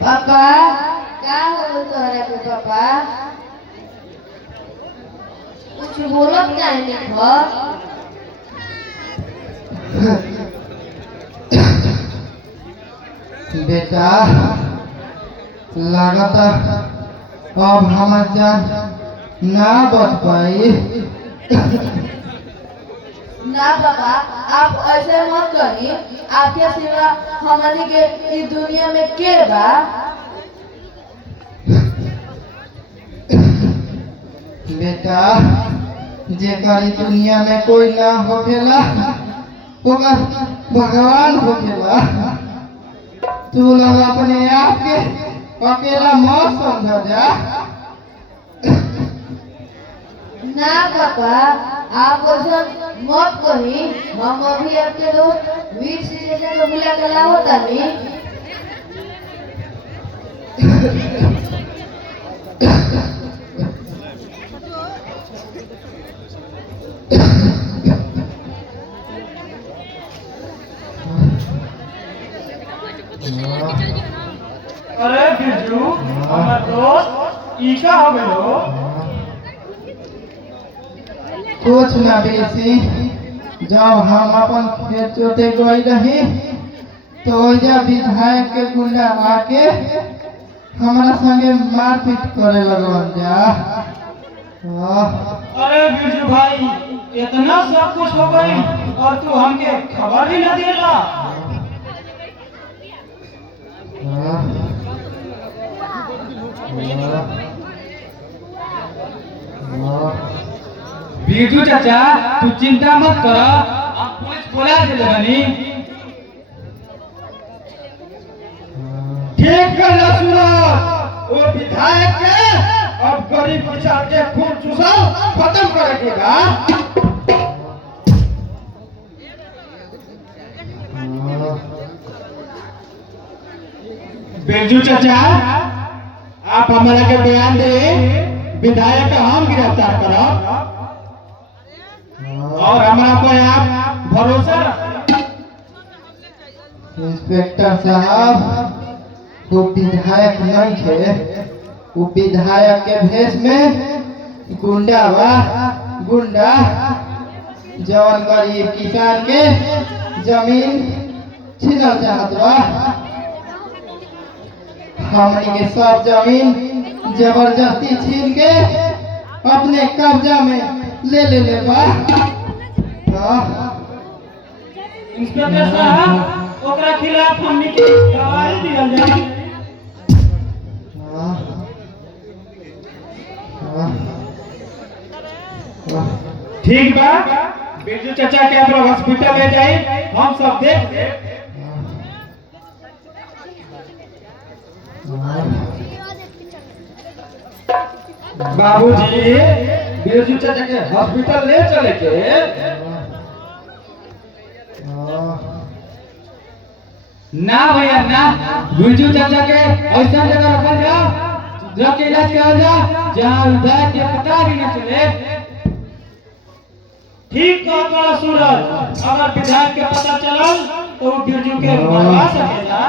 पापा क्या हो तोहरा के पापा कुछ बोलत काहे नहीं हो बेटा लागता अब हमार जान ना बच पाई। ना पापा आप ऐसे मत कही। आपके सिवा हमारी के इस दुनिया में के बा। बेटा जेकर दुनिया में कोई ना होखेला ओकर भगवान होखेला। तू लोग अपने आप के अकेला मत समझ जा। ना पापा आप ऐसा मत कही। हम अभी आपके दोस्त वीर सिंह को बुला के लाओ तानी। अरे बिरजू हमार दोस्त ई का हो गयो। कुछ ना बेसी जब हम अपन खेत जोते गई रही तो ओइजा विधायक के गुंडा आके हमारा संगे मारपीट करे लगन जा। अरे बिरजू भाई इतना सब कुछ हो गई और तू हमके खबर ही न देला। बिरजू चाचा तू चिंता मत कर आप पुलिस बुला दे बनी। ठीक कर लो सूरज वो विधायक के अब गरीब किसान के खून चूसा खत्म करेगा। बिरजू चाचा आप हमारा के बयान दे विधायक का हम गिरफ्तार करब और हमारा पे आप भरोसा रख। इंस्पेक्टर साहब वो विधायक नहीं थे। वो विधायक के भेष में गुंडा बा। गुंडा जवन गरीब किसान के जमीन छीनल चाहत बा। हमनी के सब जमीन जबरदस्ती छीन के अपने कब्जा में ले बा। इंस्पेक्टर साहब ओकरा खिलाफ हमनी के गवाही दियल जाए। ठीक बा बिरजू चाचा के अपना हॉस्पिटल ले जाए हम सब देख। बाबूजी बिरजू चाचा के हॉस्पिटल ले चले के ना भैया ना। बिरजू चाचा के ऐसा जगह रखल जाओ जहाँ के इलाज कराल जाओ जहाँ विधायक के पता भी न चले। ठीक कहता सूरज अगर विधायक के पता चलल तो बिरजू के मरवा सकेला।